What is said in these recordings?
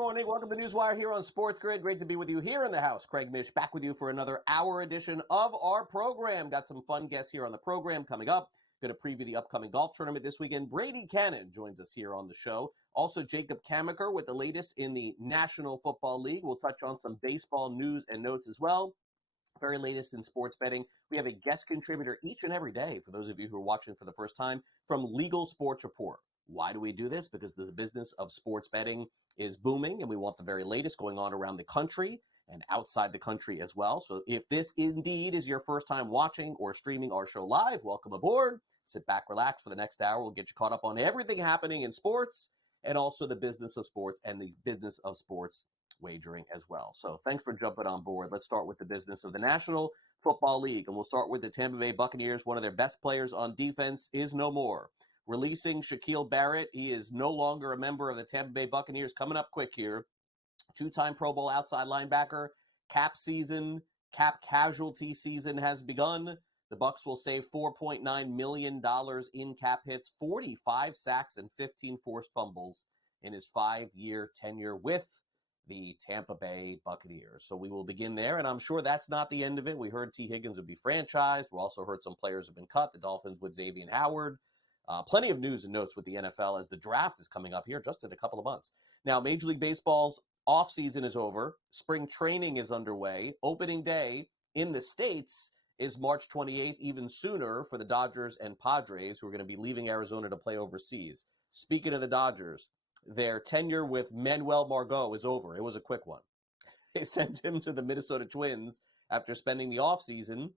morning. Welcome to NewsWire here on SportsGrid. Great to be with you here in the house. Craig Mish back with you for another hour edition of our program. Got some fun guests here on the program coming up. Going to preview the upcoming golf tournament this weekend. Brady Kannon joins us here on the show. Also, Jacob Camenker with the latest in the National Football League. We'll touch on some baseball news and notes as well. Very latest in sports betting. We have a guest contributor each and every day, for those of you who are watching for the first time, from Legal Sports Report. Why do we do this? Because the business of sports betting is booming, and we want the very latest going on around the country and outside the country as well. So if this indeed is your first time watching or streaming our show live, welcome aboard. Sit back, relax for the next hour. We'll get you caught up on everything happening in sports and also the business of sports and the business of sports wagering as well. So thanks for jumping on board. Let's start with the business of the National Football League, and we'll start with the Tampa Bay Buccaneers. One of their best players on defense is no more. Releasing Shaquille Barrett. He is no longer a member of the Tampa Bay Buccaneers. Coming up quick here. Two-time Pro Bowl outside linebacker. Cap casualty season has begun. The Bucs will save $4.9 million in cap hits, 45 sacks, and 15 forced fumbles in his 5-year tenure with the Tampa Bay Buccaneers. So we will begin there, and I'm sure that's not the end of it. We heard T. Higgins would be franchised. We also heard some players have been cut. The Dolphins with Xavier Howard. Plenty of news and notes with the NFL as the draft is coming up here just in a couple of months. Now, Major League Baseball's offseason is over. Spring training is underway. Opening day in the States is March 28th, even sooner for the Dodgers and Padres, who are going to be leaving Arizona to play overseas. Speaking of the Dodgers, their tenure with Manuel Margot is over. It was a quick one. They sent him to the Minnesota Twins after spending the offseason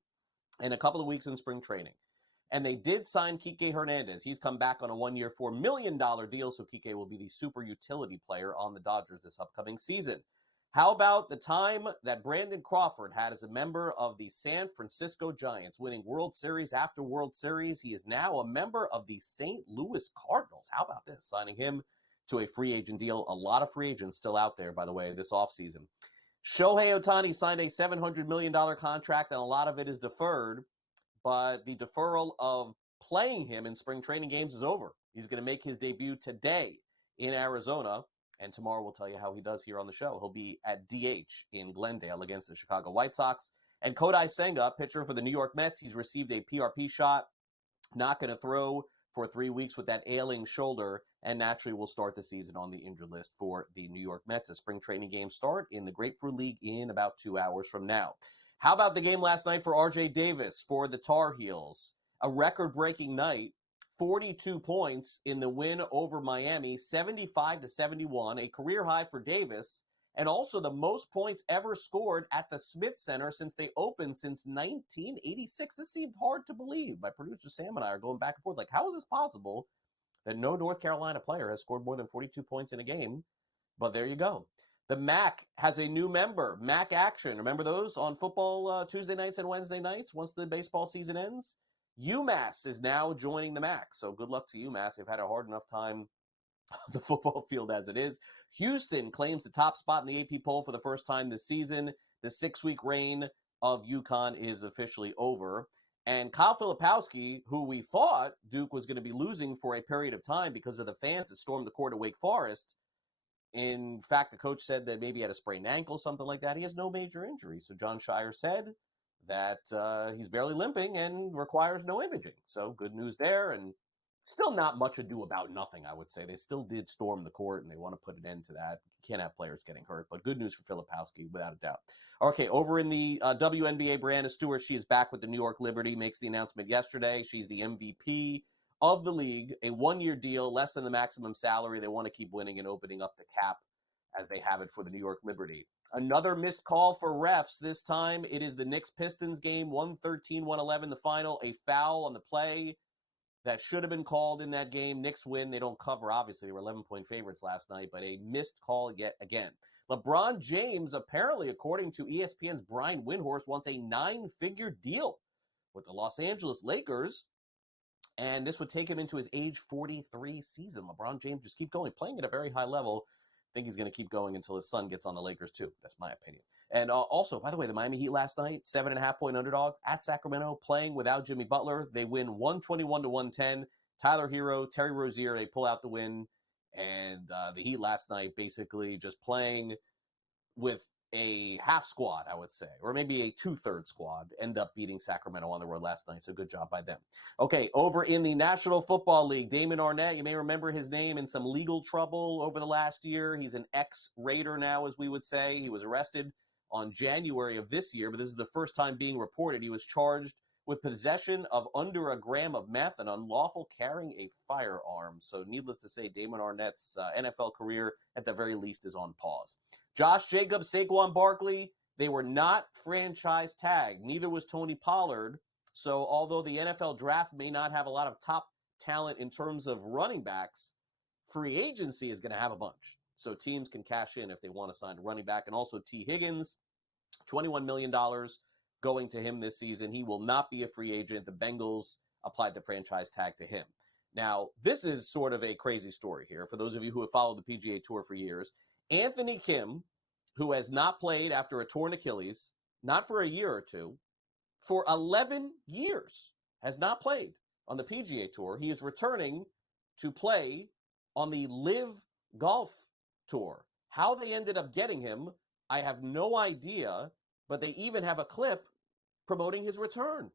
and a couple of weeks in spring training. And they did sign Kike Hernandez. He's come back on a 1-year, $4 million deal, so Kike will be the super utility player on the Dodgers this upcoming season. How about the time that Brandon Crawford had as a member of the San Francisco Giants, winning World Series after World Series? He is now a member of the St. Louis Cardinals. How about this? Signing him to a free agent deal. A lot of free agents still out there, by the way, this offseason. Shohei Ohtani signed a $700 million contract, and a lot of it is deferred. But the deferral of playing him in spring training games is over. He's going to make his debut today in Arizona, and tomorrow we'll tell you how he does here on the show. He'll be at DH in Glendale against the Chicago White Sox. And Kodai Senga, pitcher for the New York Mets, he's received a PRP shot, not going to throw for 3 weeks with that ailing shoulder, and naturally will start the season on the injured list for the New York Mets. The spring training games start in the Grapefruit League in about 2 hours from now. How about the game last night for R.J. Davis for the Tar Heels? A record-breaking night, 42 points in the win over Miami, 75-71, a career high for Davis, and also the most points ever scored at the Smith Center since they opened since 1986. This seemed hard to believe. My producer Sam and I are going back and forth like, how is this possible that no North Carolina player has scored more than 42 points in a game? But there you go. The MAC has a new member, MAC Action. Remember those on football Tuesday nights and Wednesday nights once the baseball season ends? UMass is now joining the MAC, so good luck to UMass. They've had a hard enough time on the football field as it is. Houston claims the top spot in the AP poll for the first time this season. The 6-week reign of UConn is officially over. And Kyle Filipowski, who we thought Duke was going to be losing for a period of time because of the fans that stormed the court at Wake Forest, in fact, the coach said that maybe he had a sprained ankle, something like that. He has no major injury. So John Shire said that he's barely limping and requires no imaging. So good news there. And still not much ado about nothing, I would say. They still did storm the court, and they want to put an end to that. You can't have players getting hurt. But good news for Filipowski, without a doubt. Okay, over in the WNBA, Brianna Stewart, she is back with the New York Liberty, makes the announcement yesterday. She's the MVP of the league, a 1-year deal, less than the maximum salary. They want to keep winning and opening up the cap as they have it for the New York Liberty. Another missed call for refs. This time it is the Knicks-Pistons game, 113-111 the final. A foul on the play that should have been called in that game. Knicks win. They don't cover, obviously. They were 11-point favorites last night, but a missed call yet again. LeBron James, apparently, according to ESPN's Brian Windhorst, wants a 9-figure deal with the Los Angeles Lakers. And this would take him into his age 43 season. LeBron James just keep going, playing at a very high level. I think he's going to keep going until his son gets on the Lakers too. That's my opinion. And also, by the way, the Miami Heat last night, 7.5-point underdogs at Sacramento, playing without Jimmy Butler. They win 121-110. Tyler Hero, Terry Rozier, they pull out the win. And the Heat last night basically just playing with a half squad, I would say, or maybe a 2/3 squad, end up beating Sacramento on the road last night. So good job by them. Okay, over in the National Football League, Damon Arnett, you may remember his name in some legal trouble over the last year. He's an ex-Raider now, as we would say. He was arrested on January of this year, but this is the first time being reported. He was charged with possession of under a gram of meth and unlawful carrying a firearm. So needless to say, Damon Arnett's NFL career, at the very least, is on pause. Josh Jacobs, Saquon Barkley, they were not franchise tagged. Neither was Tony Pollard. So although the NFL draft may not have a lot of top talent in terms of running backs, free agency is going to have a bunch. So teams can cash in if they want to sign a running back. And also T. Higgins, $21 million going to him this season. He will not be a free agent. The Bengals applied the franchise tag to him. Now, this is sort of a crazy story here. For those of you who have followed the PGA Tour for years, Anthony Kim, who has not played after a torn Achilles, not for a year or two, for 11 years, has not played on the PGA Tour. He is returning to play on the Live Golf Tour. How they ended up getting him, I have no idea, but they even have a clip promoting his return.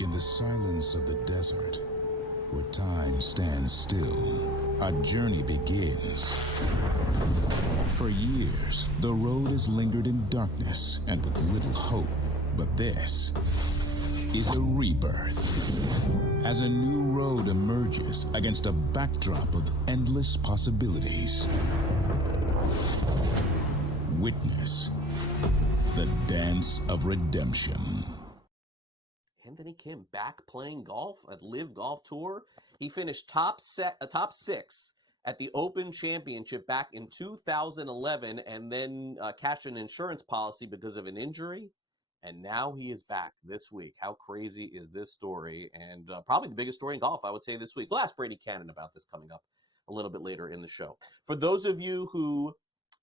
In the silence of the desert, where time stands still, a journey begins. For years, the road has lingered in darkness and with little hope. But this is a rebirth. As a new road emerges against a backdrop of endless possibilities. Witness the dance of redemption. Anthony Kim back playing golf at Live Golf Tour. He finished top 6 at the Open Championship back in 2011 and then cashed an insurance policy because of an injury. And now he is back this week. How crazy is this story? And probably the biggest story in golf, I would say, this week. We'll ask Brady Kannon about this coming up a little bit later in the show. For those of you who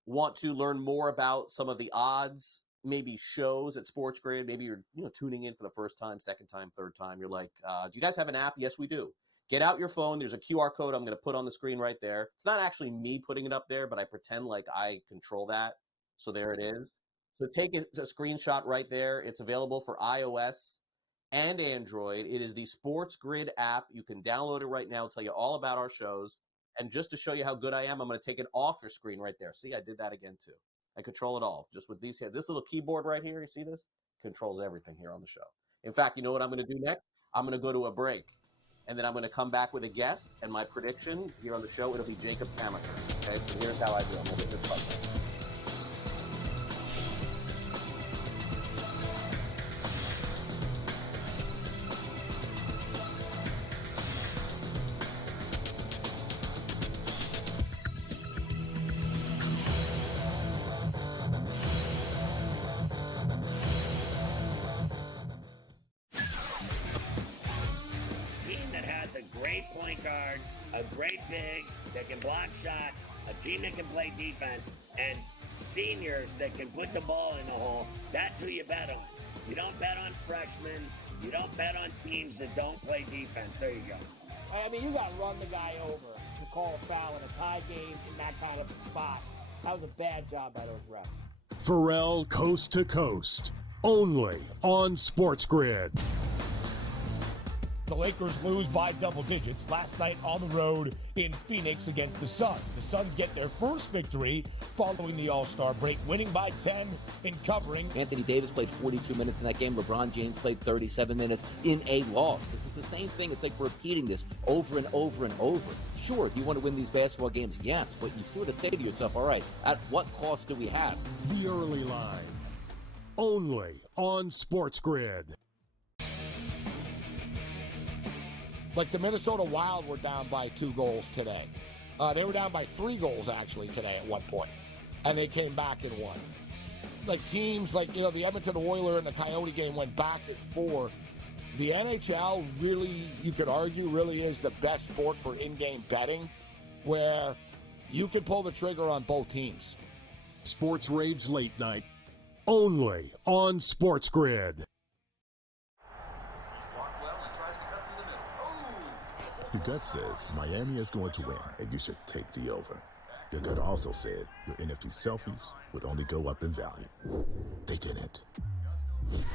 want to learn more about some of the odds, maybe shows at SportsGrid, maybe you're tuning in for the first time, second time, third time. You're like, do you guys have an app? Yes, we do. Get out your phone. There's a QR code I'm going to put on the screen right there. It's not actually me putting it up there, but I pretend like I control that. So there it is. So take a screenshot right there. It's available for iOS and Android. It is the SportsGrid app. You can download it right now. I'll tell you all about our shows. And just to show you how good I am, I'm going to take it off your screen right there. See, I did that again too. I control it all just with these hands. This little keyboard right here, you see this? Controls everything here on the show. In fact, you know what I'm going to do next? I'm going to go to a break. And then I'm going to come back with a guest. And my prediction here on the show, it'll be Jacob Camenker. Okay, so here's how I do. I'm going to get this button. A great point guard, a great big that can block shots, a team that can play defense, and seniors that can put the ball in the hole. That's who you bet on. You don't bet on freshmen. You don't bet on teams that don't play defense. There you go. I mean, you got to run the guy over to call a foul in a tie game in that kind of a spot. That was a bad job by those refs. Pharrell Coast to Coast, only on SportsGrid. The Lakers lose by double digits last night on the road in Phoenix against the Suns. The Suns get their first victory following the All-Star break, winning by 10 in covering. Anthony Davis played 42 minutes in that game. LeBron James played 37 minutes in a loss. This is the same thing. It's like repeating this over and over and over. Sure, do you want to win these basketball games? Yes, but you sort of say to yourself, all right, at what cost do we have? The Early Line, only on SportsGrid. Like the Minnesota Wild were down by 2 goals today. They were down by 3 goals, actually, today at one point. And they came back and won. Like teams like, the Edmonton Oilers and the Coyote game went back and forth. The NHL really, you could argue, really is the best sport for in-game betting, where you can pull the trigger on both teams. Sports Rage Late Night, only on SportsGrid. Your gut says Miami is going to win, and you should take the over. Your gut also said your NFT selfies would only go up in value. They didn't.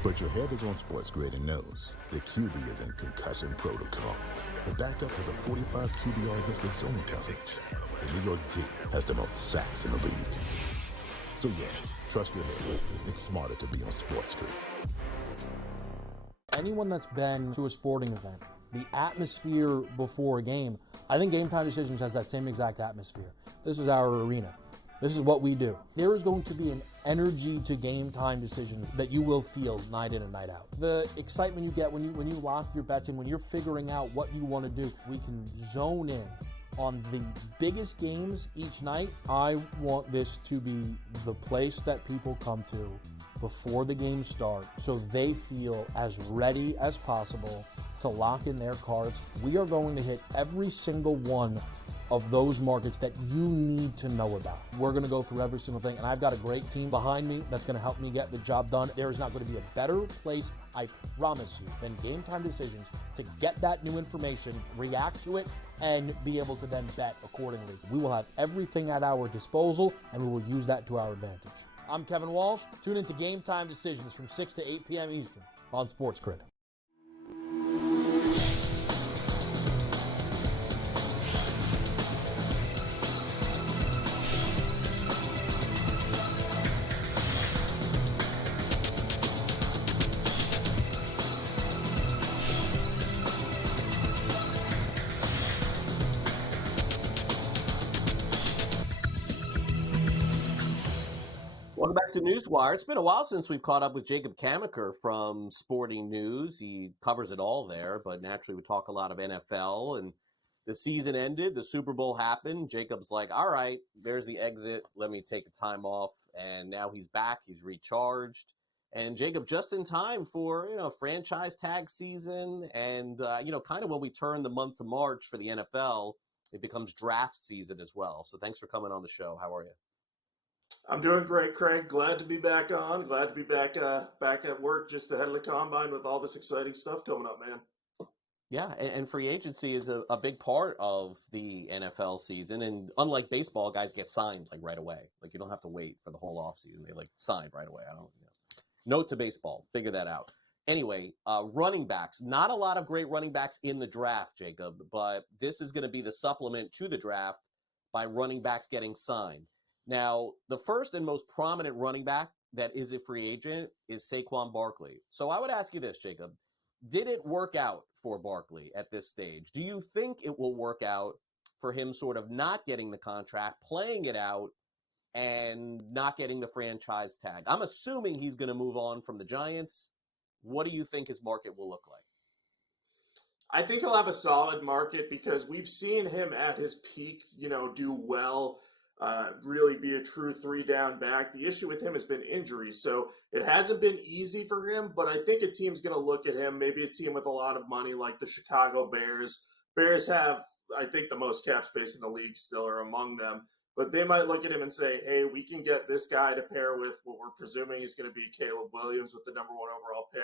But your head is on SportsGrid and knows the QB is in concussion protocol. The backup has a 45 QBR against the zone coverage. The New York D has the most sacks in the league. So yeah, trust your head. It's smarter to be on SportsGrid. Anyone that's been to a sporting event, the atmosphere before a game, I think Game Time Decisions has that same exact atmosphere. This is our arena. This is what we do. There is going to be an energy to Game Time Decisions that you will feel night in and night out. The excitement you get when you lock your bets in, when you're figuring out what you want to do, we can zone in on the biggest games each night. I want this to be the place that people come to before the games start so they feel as ready as possible to lock in their cards. We are going to hit every single one of those markets that you need to know about. We're going to go through every single thing, and I've got a great team behind me that's going to help me get the job done. There is not going to be a better place, I promise you, than Game Time Decisions to get that new information, react to it, and be able to then bet accordingly. We will have everything at our disposal, and we will use that to our advantage. I'm Kevin Walsh. Tune into Game Time Decisions from 6 to 8 p.m. Eastern on SportsGrid. Welcome back to NewsWire. It's been a while since we've caught up with Jacob Camenker from Sporting News. He covers it all there, but naturally we talk a lot of NFL. And the season ended, the Super Bowl happened. Jacob's like, all right, there's the exit. Let me take a time off. And now he's back. He's recharged. And Jacob, just in time for, franchise tag season and, kind of when we turn the month to March for the NFL, it becomes draft season as well. So thanks for coming on the show. How are you? I'm doing great, Craig. Glad to be back on. Glad to be back at work just ahead of the combine with all this exciting stuff coming up, man. Yeah, and free agency is a big part of the NFL season. And unlike baseball, guys get signed like right away. Like you don't have to wait for the whole offseason. They like signed right away. Note to baseball, figure that out. Anyway, running backs. Not a lot of great running backs in the draft, Jacob, but this is going to be the supplement to the draft by running backs getting signed. Now, the first and most prominent running back that is a free agent is Saquon Barkley. So I would ask you this, Jacob. Did it work out for Barkley at this stage? Do you think it will work out for him sort of not getting the contract, playing it out, and not getting the franchise tag? I'm assuming he's going to move on from the Giants. What do you think his market will look like? I think he'll have a solid market because we've seen him at his peak, do well. Really be a true three-down back. The issue with him has been injuries, so it hasn't been easy for him, but I think a team's going to look at him, maybe a team with a lot of money like the Chicago Bears. Bears have, I think, the most cap space in the league still, or among them, but they might look at him and say, hey, we can get this guy to pair with what we're presuming is going to be Caleb Williams with the number 1 overall pick.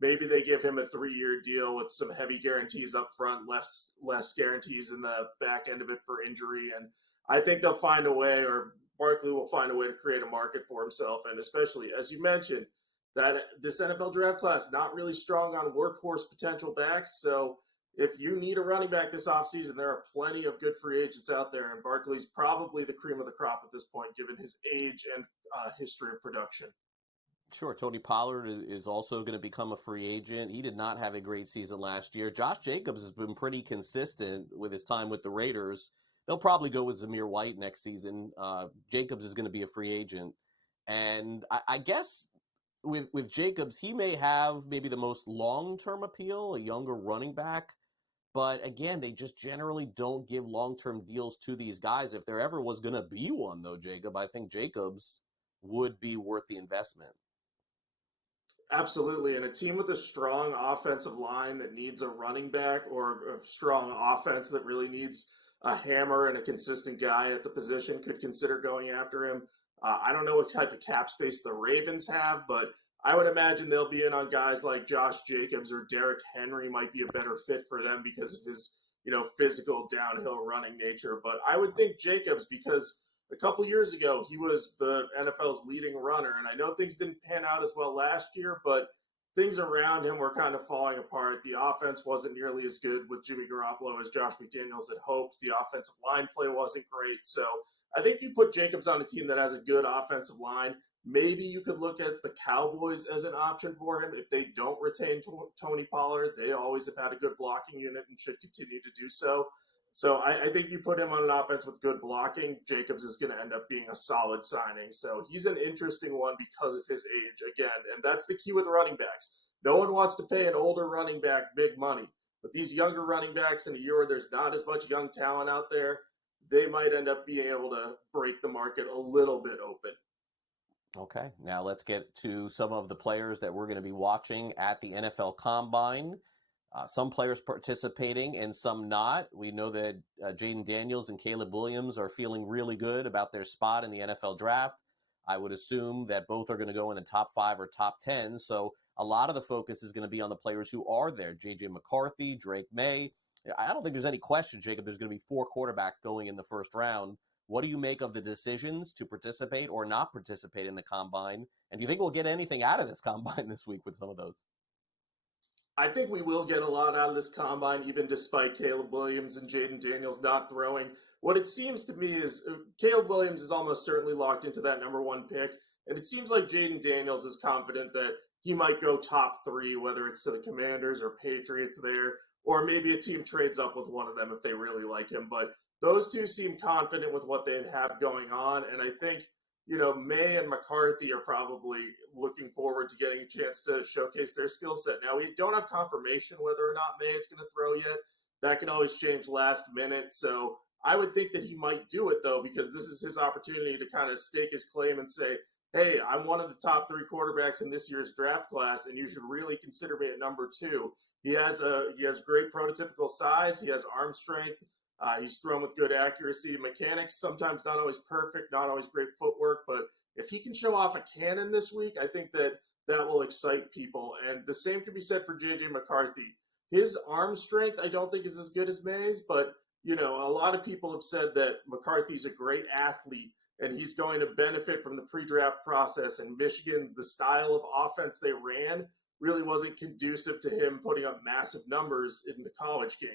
Maybe they give him a 3-year deal with some heavy guarantees up front, less guarantees in the back end of it for injury, and I think they'll find a way, or Barkley will find a way to create a market for himself. And especially, as you mentioned, that this NFL draft class not really strong on workhorse potential backs. So if you need a running back this offseason, there are plenty of good free agents out there. And Barkley's probably the cream of the crop at this point, given his age and history of production. Sure. Tony Pollard is also going to become a free agent. He did not have a great season last year. Josh Jacobs has been pretty consistent with his time with the Raiders. They'll probably go with Zamir White next season. Jacobs is going to be a free agent. And I guess with Jacobs, he may have maybe the most long-term appeal, a younger running back. But again, they just generally don't give long-term deals to these guys. If there ever was going to be one, though, Jacob, I think Jacobs would be worth the investment. Absolutely. And a team with a strong offensive line that needs a running back, or a strong offense that really needs a hammer and a consistent guy at the position, could consider going after him. I don't know what type of cap space the Ravens have, but I would imagine they'll be in on guys like Josh Jacobs, or Derrick Henry might be a better fit for them because of his, physical downhill running nature. But I would think Jacobs, because a couple years ago he was the NFL's leading runner, and I know things didn't pan out as well last year, but things around him were kind of falling apart. The offense wasn't nearly as good with Jimmy Garoppolo as Josh McDaniels had hoped. The offensive line play wasn't great. So I think you put Jacobs on a team that has a good offensive line. Maybe you could look at the Cowboys as an option for him if they don't retain Tony Pollard. They always have had a good blocking unit and should continue to do so. So I think you put him on an offense with good blocking, Jacobs is going to end up being a solid signing. So he's an interesting one because of his age, again. And that's the key with running backs. No one wants to pay an older running back big money. But these younger running backs in a year where there's not as much young talent out there, they might end up being able to break the market a little bit open. Okay, now let's get to some of the players that we're going to be watching at the NFL Combine. Some players participating and some not. We know that Jaden Daniels and Caleb Williams are feeling really good about their spot in the NFL draft. I would assume that both are going to go in the top 5 or top 10. So a lot of the focus is going to be on the players who are there. J.J. McCarthy, Drake May. I don't think there's any question, Jacob, there's going to be 4 quarterbacks going in the first round. What do you make of the decisions to participate or not participate in the Combine? And do you think we'll get anything out of this Combine this week with some of those? I think we will get a lot out of this Combine, even despite Caleb Williams and Jaden Daniels not throwing. What it seems to me is Caleb Williams is almost certainly locked into that number 1 pick, and it seems like Jaden Daniels is confident that he might go top 3, whether it's to the Commanders or Patriots there, or maybe a team trades up with one of them if they really like him. But those two seem confident with what they have going on, and I think May and McCarthy are probably looking forward to getting a chance to showcase their skill set. Now, we don't have confirmation whether or not May is going to throw yet. That can always change last minute. So I would think that he might do it, though, because this is his opportunity to kind of stake his claim and say, hey, I'm one of the top 3 quarterbacks in this year's draft class, and you should really consider me at number 2. He has great prototypical size. He has arm strength. He's thrown with good accuracy. Mechanics, sometimes not always perfect, not always great footwork, but if he can show off a cannon this week, I think that will excite people. And the same can be said for J.J. McCarthy. His arm strength, I don't think is as good as May's, but, a lot of people have said that McCarthy's a great athlete and he's going to benefit from the pre-draft process. And Michigan, the style of offense they ran really wasn't conducive to him putting up massive numbers in the college game.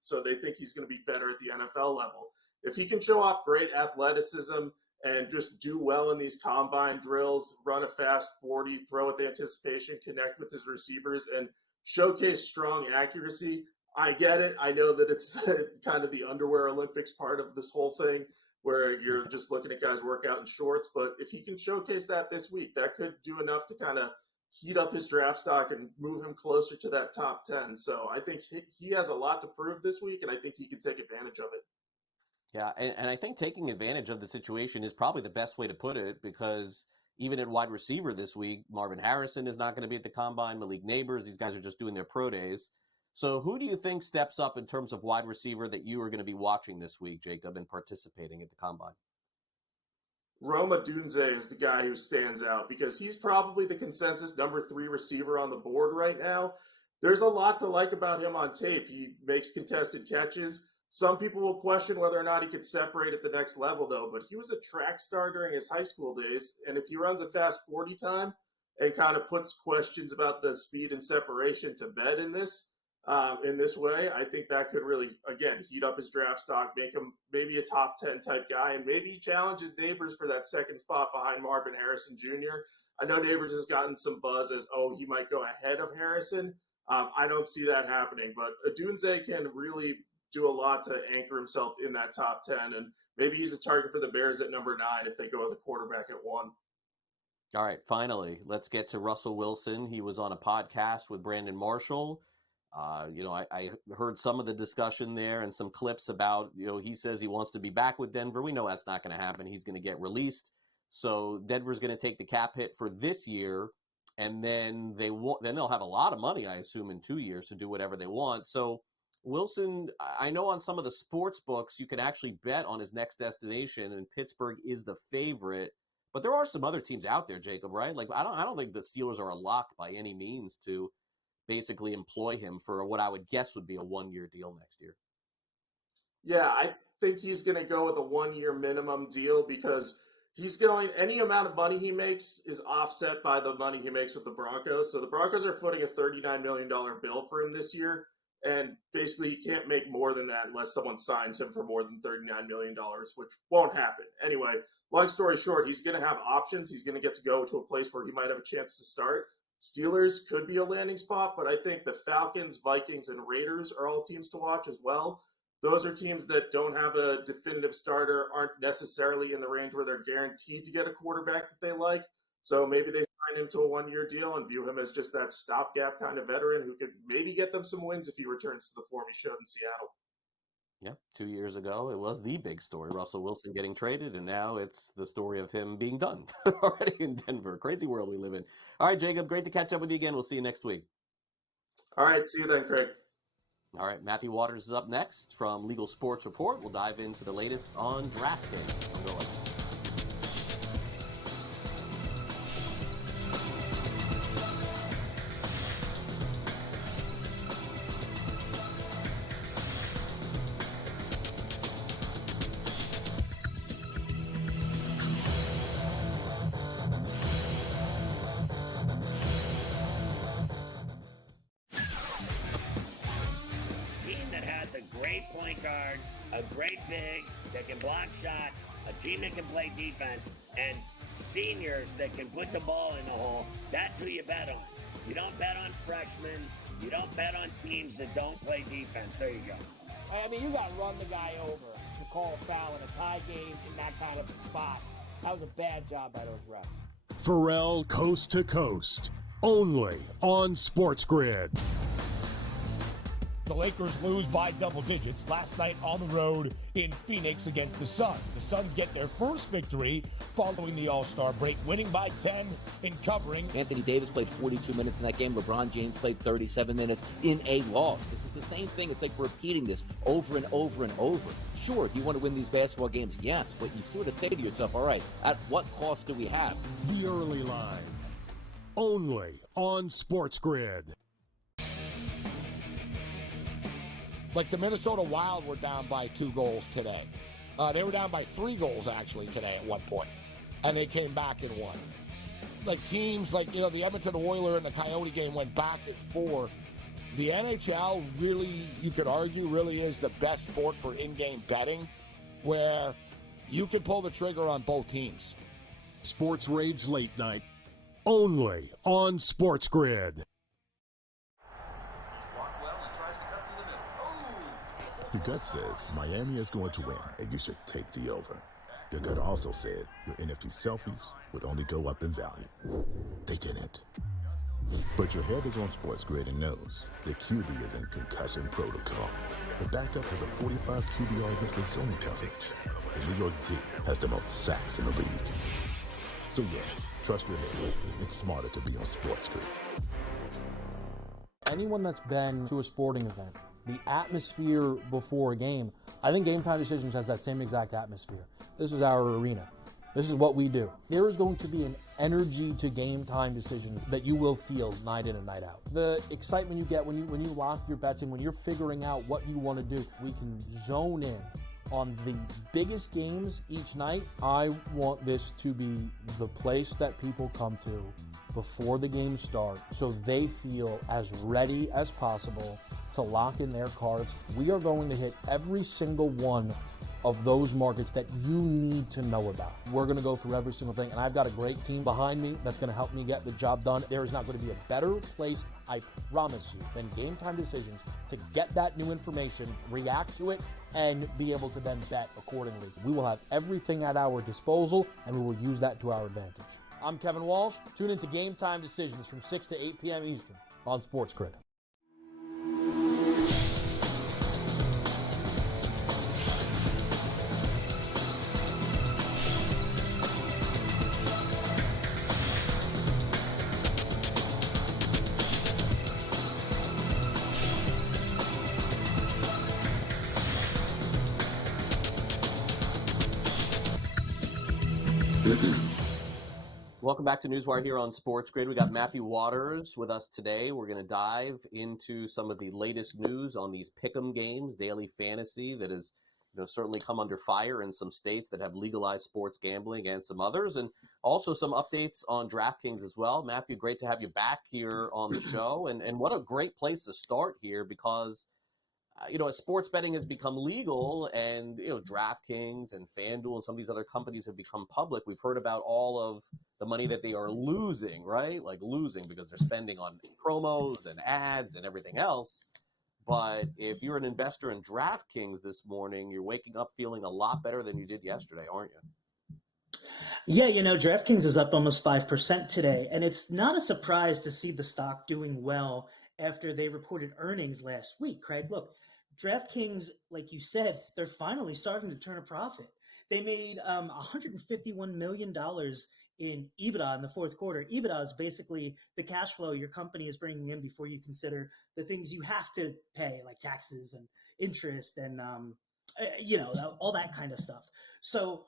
So they think he's going to be better at the NFL level. If he can show off great athleticism and just do well in these combine drills, run a fast 40, throw with anticipation, connect with his receivers, and showcase strong accuracy, I get it. I know that it's kind of the underwear Olympics part of this whole thing where you're just looking at guys work out in shorts. But if he can showcase that this week, that could do enough to kind of heat up his draft stock and move him closer to that top 10. So I think he has a lot to prove this week, and I think he can take advantage of it. Yeah, and I think taking advantage of the situation is probably the best way to put it, because even at wide receiver this week, Marvin Harrison is not going to be at the Combine. Malik Neighbors, these guys are just doing their pro days. So who do you think steps up in terms of wide receiver that you are going to be watching this week, Jacob, and participating at the Combine? Rome Odunze is the guy who stands out because he's probably the consensus number 3 receiver on the board right now. There's a lot to like about him on tape. He makes contested catches. Some people will question whether or not he could separate at the next level, though, but he was a track star during his high school days, and if he runs a fast 40 time and kind of puts questions about the speed and separation to bed in this way, I think that could really, again, heat up his draft stock, make him maybe a top 10 type guy, and maybe he challenges Neighbors for that second spot behind Marvin Harrison Jr. I know Neighbors has gotten some buzz as, he might go ahead of Harrison. I don't see that happening, but Odunze can really do a lot to anchor himself in that top 10, and maybe he's a target for the Bears at number 9 if they go with a quarterback at 1. All right, finally, let's get to Russell Wilson. He was on a podcast with Brandon Marshall. I heard some of the discussion there and some clips about, he says he wants to be back with Denver. We know that's not going to happen. He's going to get released. So Denver's going to take the cap hit for this year, and then they'll have a lot of money, I assume, in 2 years to do whatever they want. So Wilson, I know on some of the sports books, you can actually bet on his next destination, and Pittsburgh is the favorite. But there are some other teams out there, Jacob, right? Like I don't think the Steelers are a lock by any means to basically employ him for what I would guess would be a 1-year deal next year. Yeah, I think he's going to go with a 1-year minimum deal because any amount of money he makes is offset by the money he makes with the Broncos. So the Broncos are footing a $39 million bill for him this year. And basically he can't make more than that unless someone signs him for more than $39 million, which won't happen. Anyway, long story short, he's going to have options. He's going to get to go to a place where he might have a chance to start. Steelers could be a landing spot, but I think the Falcons, Vikings, and Raiders are all teams to watch as well. Those are teams that don't have a definitive starter, aren't necessarily in the range where they're guaranteed to get a quarterback that they like. So maybe they sign him to a 1-year deal and view him as just that stopgap kind of veteran who could maybe get them some wins if he returns to the form he showed in Seattle. Yeah, 2 years ago, it was the big story. Russell Wilson getting traded, and now it's the story of him being done already in Denver. Crazy world we live in. All right, Jacob, great to catch up with you again. We'll see you next week. All right, see you then, Craig. All right, Matthew Waters is up next from Legal Sports Report. We'll dive into the latest on DraftKings. Go ahead. A great big that can block shots, a team that can play defense, and seniors that can put the ball in the hole. That's who you bet on. You don't bet on freshmen. You don't bet on teams that don't play defense. There you go. I mean, you got to run the guy over to call a foul in a tie game in that kind of a spot. That was a bad job by those refs. Pharrell Coast to Coast, only on SportsGrid. The Lakers lose by double digits last night on the road in Phoenix against the Suns. The Suns get their first victory following the All-Star break, winning by 10 in covering. Anthony Davis played 42 minutes in that game. LeBron James played 37 minutes in a loss. This is the same thing. It's like repeating this over and over and over. Sure, you want to win these basketball games, yes, but you sort of say to yourself, all right, at what cost do we have? The early line, only on SportsGrid. Like the Minnesota Wild were down by 2 goals today. They were down by 3 goals, actually, today at one point. And they came back and won. Like teams like, the Edmonton Oilers and the Coyote game went back and forth. The NHL really, you could argue, really is the best sport for in-game betting, where you can pull the trigger on both teams. Sports Rage Late Night, only on SportsGrid. Your gut says Miami is going to win, and you should take the over. Your gut also said your NFT selfies would only go up in value. They didn't. But your head is on SportsGrid and knows the QB is in concussion protocol. The backup has a 45 QBR against the zone coverage. The New York D has the most sacks in the league. So yeah, trust your head. It's smarter to be on SportsGrid. Anyone that's been to a sporting event, the atmosphere before a game, I think Game Time Decisions has that same exact atmosphere. This is our arena. This is what we do. There is going to be an energy to Game Time Decisions that you will feel night in and night out. The excitement you get when you lock your bets in, when you're figuring out what you want to do, we can zone in on the biggest games each night. I want this to be the place that people come to before the games start so they feel as ready as possible to lock in their cards. We are going to hit every single one of those markets that you need to know about. We're going to go through every single thing, and I've got a great team behind me that's going to help me get the job done. There is not going to be a better place, I promise you, than Game Time Decisions to get that new information, react to it, and be able to then bet accordingly. We will have everything at our disposal, and we will use that to our advantage. I'm Kevin Walsh. Tune into Game Time Decisions from 6 to 8 p.m. Eastern on SportsGrid. Welcome back to NewsWire here on SportsGrid. We got Matthew Waters with us today. We're going to dive into some of the latest news on these pick'em games, daily fantasy that has certainly come under fire in some states that have legalized sports gambling and some others, and also some updates on DraftKings as well. Matthew, great to have you back here on the show, and what a great place to start here because as sports betting has become legal and, DraftKings and FanDuel and some of these other companies have become public, we've heard about all of the money that they are losing, right? Like losing because they're spending on promos and ads and everything else. But if you're an investor in DraftKings this morning, you're waking up feeling a lot better than you did yesterday, aren't you? Yeah, DraftKings is up almost 5% today, and it's not a surprise to see the stock doing well after they reported earnings last week, Craig. Look, DraftKings, like you said, they're finally starting to turn a profit. They made $151 million in EBITDA in the fourth quarter. EBITDA is basically the cash flow your company is bringing in before you consider the things you have to pay, like taxes and interest and, all that kind of stuff. So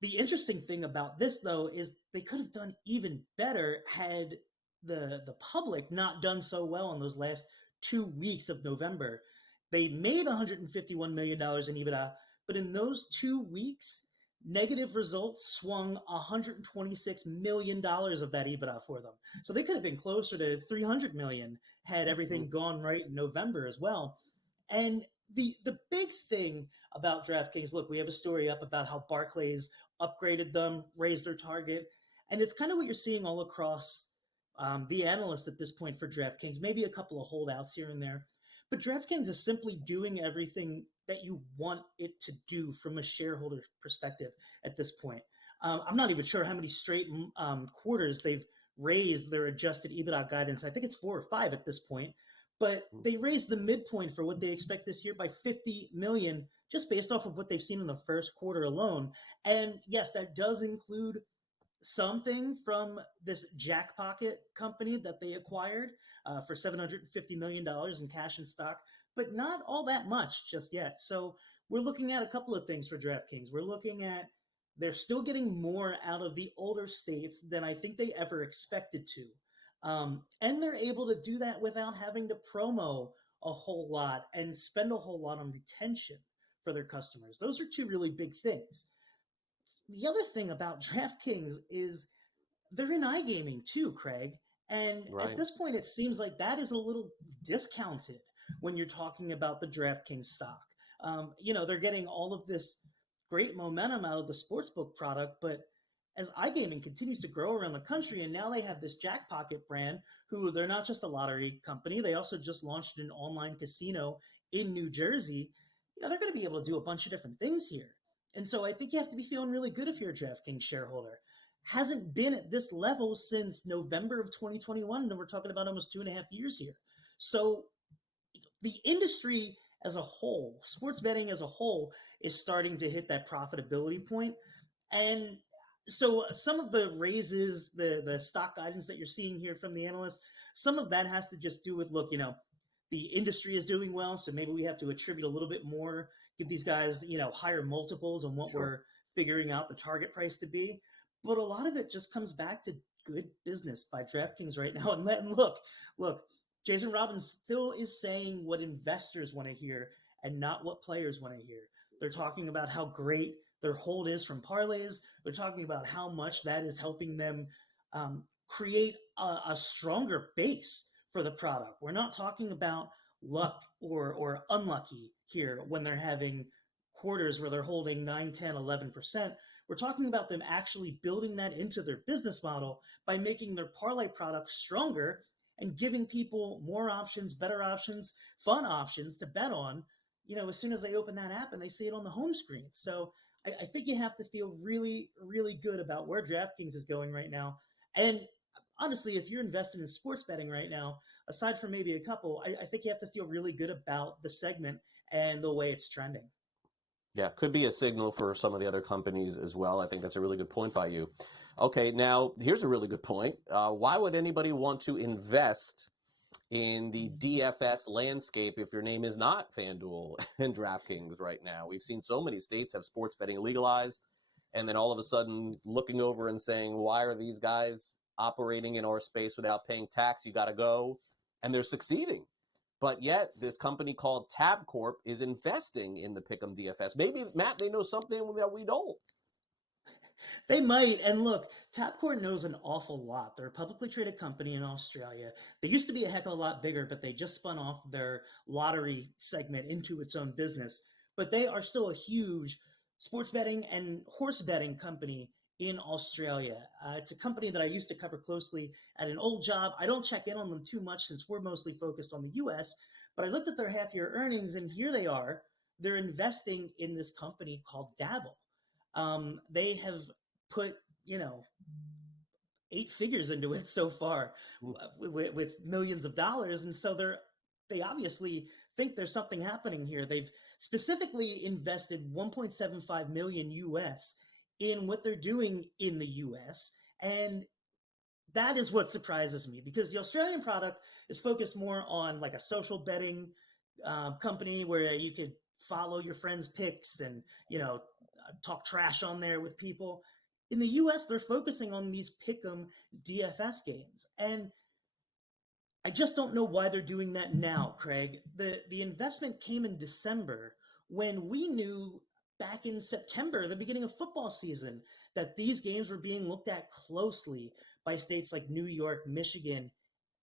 the interesting thing about this, though, is they could have done even better had the public not done so well in those last 2 weeks of November. They made $151 million in EBITDA, but in those 2 weeks, negative results swung $126 million of that EBITDA for them. So they could have been closer to $300 million had everything gone right in November as well. And the big thing about DraftKings, look, we have a story up about how Barclays upgraded them, raised their target. And it's kind of what you're seeing all across the analysts at this point for DraftKings, maybe a couple of holdouts here and there. But DraftKings is simply doing everything that you want it to do from a shareholder perspective at this point. I'm not even sure how many straight quarters they've raised their adjusted EBITDA guidance. I think it's 4 or 5 at this point. But they raised the midpoint for what they expect this year by $50 million, just based off of what they've seen in the first quarter alone. And yes, that does include something from this Jackpocket company that they acquired for $750 million in cash and stock, but not all that much just yet. So we're looking at a couple of things for DraftKings. We're looking at they're still getting more out of the older states than I think they ever expected to. And they're able to do that without having to promo a whole lot and spend a whole lot on retention for their customers. Those are two really big things. The other thing about DraftKings is they're in iGaming too, Craig. And at this point, it seems like that is a little discounted when you're talking about the DraftKings stock. They're getting all of this great momentum out of the sportsbook product, but as iGaming continues to grow around the country, and now they have this Jackpocket brand, who they're not just a lottery company, they also just launched an online casino in New Jersey. They're going to be able to do a bunch of different things here. And so I think you have to be feeling really good if you're a DraftKings shareholder. Hasn't been at this level since November of 2021, and we're talking about almost 2.5 years here. So the industry as a whole, sports betting as a whole, is starting to hit that profitability point. And so some of the raises, the stock guidance that you're seeing here from the analysts, some of that has to just do with, look, the industry is doing well, so maybe we have to attribute a little bit more, give these guys, higher multiples on what we're figuring out the target price to be. But a lot of it just comes back to good business by DraftKings right now. And look, Jason Robbins still is saying what investors want to hear and not what players want to hear. They're talking about how great their hold is from parlays. They're talking about how much that is helping them create a stronger base for the product. We're not talking about luck or unlucky here when they're having quarters where they're holding 9, 10, 11%. We're talking about them actually building that into their business model by making their parlay product stronger and giving people more options, better options, fun options to bet on, as soon as they open that app and they see it on the home screen. So I think you have to feel really, really good about where DraftKings is going right now. And honestly, if you're investing in sports betting right now, aside from maybe a couple, I think you have to feel really good about the segment and the way it's trending. Yeah, could be a signal for some of the other companies as well. I think that's a really good point by you. Okay, now here's a really good point. Why would anybody want to invest in the DFS landscape if your name is not FanDuel and DraftKings right now? We've seen so many states have sports betting legalized, and then all of a sudden looking over and saying, why are these guys operating in our space without paying tax? You got to go. And they're succeeding. But yet this company called Tab Corp is investing in the Pick'em DFS. Maybe, Matt, they know something that we don't. They might. And look, Tabcorp knows an awful lot. They're a publicly traded company in Australia. They used to be a heck of a lot bigger, but they just spun off their lottery segment into its own business. But they are still a huge sports betting and horse betting company in Australia. It's a company that I used to cover closely at an old job. I don't check in on them too much since we're mostly focused on the U.S., but I looked at their half-year earnings, and here they are. They're investing in this company called Dabble. They have put, 8 figures into it so far with millions of dollars. And so they obviously think there's something happening here. They've specifically invested 1.75 million US in what they're doing in the US. And that is what surprises me, because the Australian product is focused more on like a social betting company where you could follow your friends' picks and, talk trash on there with people. In the US, they're focusing on these pick'em DFS games. And I just don't know why they're doing that now, Craig. The investment came in December when we knew back in September, the beginning of football season, that these games were being looked at closely by states like New York, Michigan,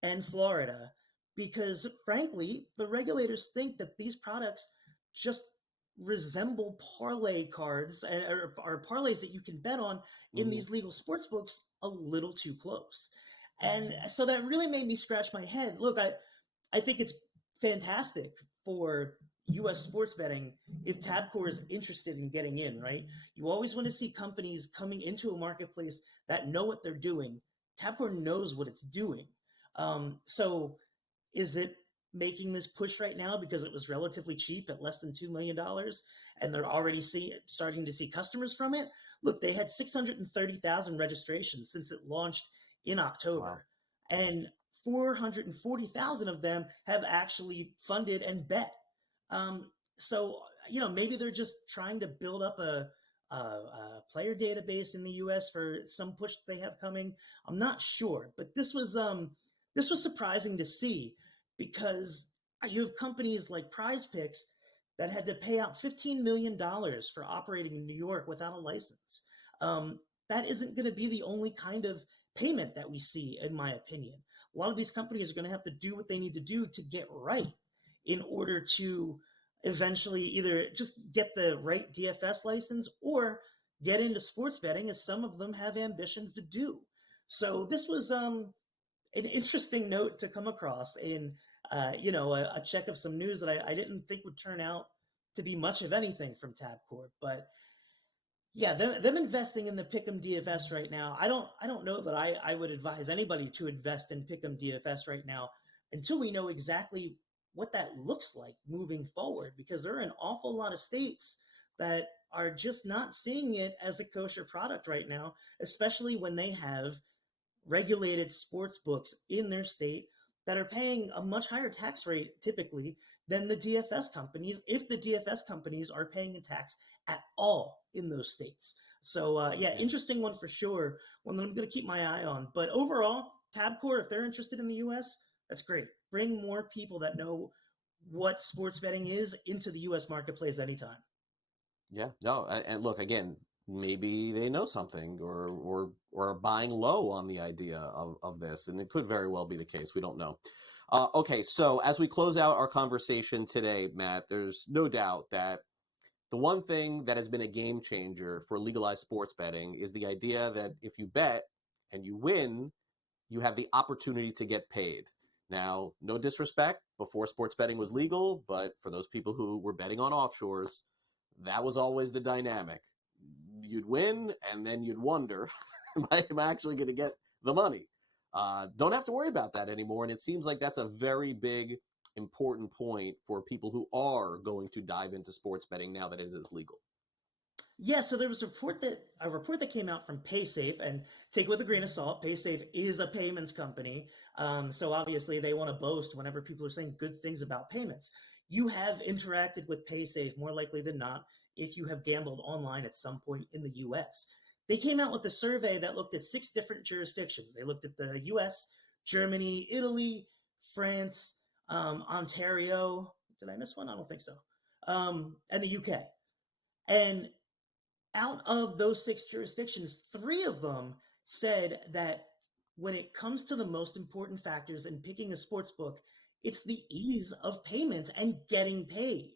and Florida, because frankly, the regulators think that these products just resemble parlay cards or parlays that you can bet on in these legal sports books a little too close. And so that really made me scratch my head. Look, I think it's fantastic for U.S. sports betting if Tabcorp is interested in getting in, right? You always want to see companies coming into a marketplace that know what they're doing. Tabcorp knows what it's doing. So is it making this push right now because it was relatively cheap at less than $2 million and they're already starting to see customers from it? Look, they had 630,000 registrations since it launched in October. Wow. And 440,000 of them have actually funded and bet. So, maybe they're just trying to build up a player database in the US for some push that they have coming. I'm not sure, but this was surprising to see, because you have companies like Prize Picks that had to pay out $15 million for operating in New York without a license. That isn't going to be the only kind of payment that we see, in my opinion. A lot of these companies are going to have to do what they need to do to get right in order to eventually either just get the right DFS license or get into sports betting, as some of them have ambitions to do. So this was an interesting note to come across in a check of some news that I didn't think would turn out to be much of anything from Tabcorp. But yeah, them investing in the Pick'em DFS right now, I don't know that I would advise anybody to invest in Pick'em DFS right now until we know exactly what that looks like moving forward, because there are an awful lot of states that are just not seeing it as a kosher product right now, especially when they have regulated sports books in their state that are paying a much higher tax rate typically than the DFS companies, if the DFS companies are paying a tax at all in those states. So interesting one for sure, one that I'm going to keep my eye on. But overall, Tabcorp, if they're interested in the US, that's great. Bring more people that know what sports betting is into the US marketplace anytime. Yeah, no, and look, again, maybe they know something or are buying low on the idea of this, and it could very well be the case. We don't know. Okay, so as we close out our conversation today, Matt, there's no doubt that the one thing that has been a game changer for legalized sports betting is the idea that if you bet and you win, you have the opportunity to get paid. Now, no disrespect, before sports betting was legal, but for those people who were betting on offshores, that was always the dynamic. You'd win, and then you'd wonder, am I actually going to get the money? Don't have to worry about that anymore, and it seems like that's a very big, important point for people who are going to dive into sports betting now that it is legal. Yeah, so there was a report that came out from PaySafe, and take it with a grain of salt. PaySafe is a payments company, so obviously they want to boast whenever people are saying good things about payments. You have interacted with PaySafe more likely than not if you have gambled online at some point in the U.S. They came out with a survey that looked at 6 different jurisdictions. They looked at the U.S., Germany, Italy, France, Ontario. Did I miss one? I don't think so. And the UK. And out of those 6 jurisdictions, 3 of them said that when it comes to the most important factors in picking a sports book, it's the ease of payments and getting paid.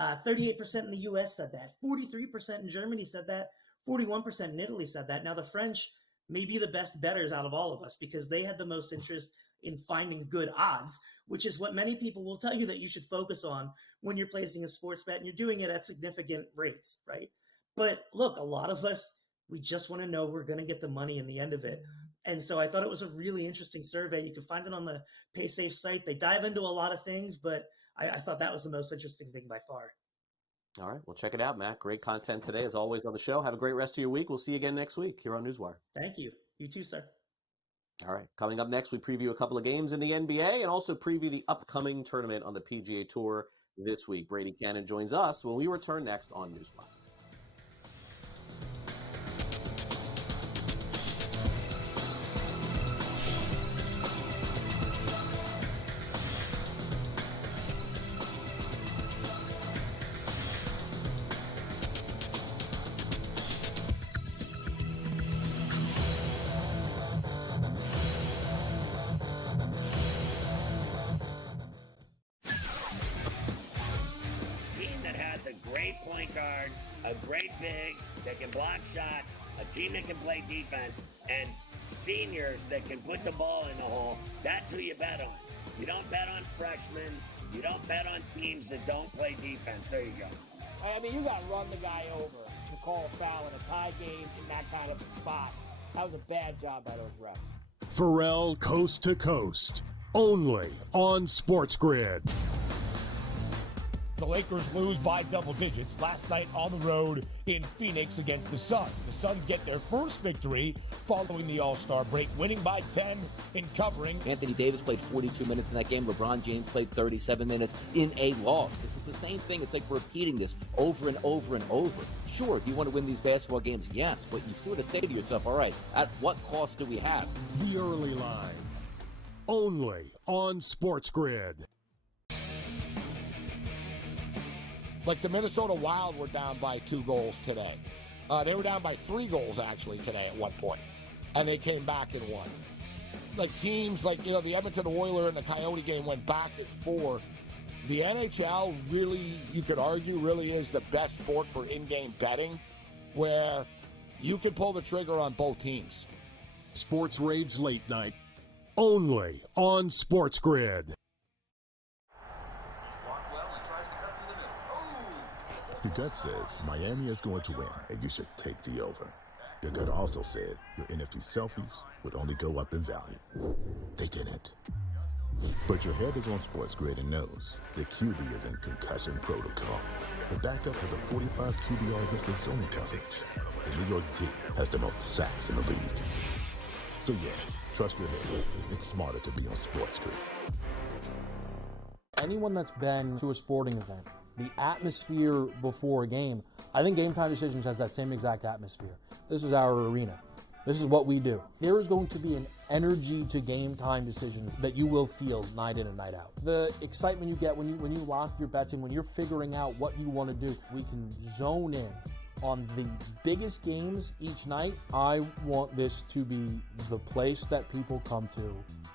38% in the US said that. 43% in Germany said that. 41% in Italy said that. Now, the French may be the best bettors out of all of us because they had the most interest in finding good odds, which is what many people will tell you that you should focus on when you're placing a sports bet and you're doing it at significant rates, right? But look, a lot of us, we just want to know we're going to get the money in the end of it. And so I thought it was a really interesting survey. You can find it on the PaySafe site. They dive into a lot of things, but I thought that was the most interesting thing by far. All right. Well, check it out, Matt. Great content today, as always, on the show. Have a great rest of your week. We'll see you again next week here on NewsWire. Thank you. You too, sir. All right. Coming up next, we preview a couple of games in the NBA and also preview the upcoming tournament on the PGA Tour this week. Brady Kannon joins us when we return next on NewsWire. A great big that can block shots, a team that can play defense, and seniors that can put the ball in the hole. That's who you bet on. You don't bet on freshmen. You don't bet on teams that don't play defense. There you go. I mean, you got to run the guy over to call a foul in a tie game in that kind of spot. That was a bad job by those refs. Pharrell Coast to Coast, only on SportsGrid. The Lakers lose by double digits last night on the road in Phoenix against the Suns. The Suns get their first victory following the All-Star break, winning by 10 in covering. Anthony Davis played 42 minutes in that game. LeBron James played 37 minutes in a loss. This is the same thing. It's like repeating this over and over and over. Sure, do you want to win these basketball games? Yes, but you sort of say to yourself, all right, at what cost do we have? The early line, only on SportsGrid. Like the Minnesota Wild were down by 2 goals today. They were down by 3 goals, actually, today at one point. And they came back and won. Like teams like, the Edmonton Oilers and the Coyote game went back and forth. The NHL really, you could argue, really is the best sport for in-game betting, where you can pull the trigger on both teams. Sports Rage Late Night, only on SportsGrid. Your gut says Miami is going to win, and you should take the over. Your gut also said your NFT selfies would only go up in value. They didn't. But your head is on SportsGrid and knows the QB is in concussion protocol. The backup has a 45 QBR against the zone coverage. The New York D has the most sacks in the league. So yeah, trust your head. It's smarter to be on SportsGrid. Anyone that's been to a sporting event, the atmosphere before a game, I think Game Time Decisions has that same exact atmosphere. This is our arena. This is what we do. There is going to be an energy to Game Time Decisions that you will feel night in and night out. The excitement you get when you lock your bets in, when you're figuring out what you want to do, we can zone in on the biggest games each night. I want this to be the place that people come to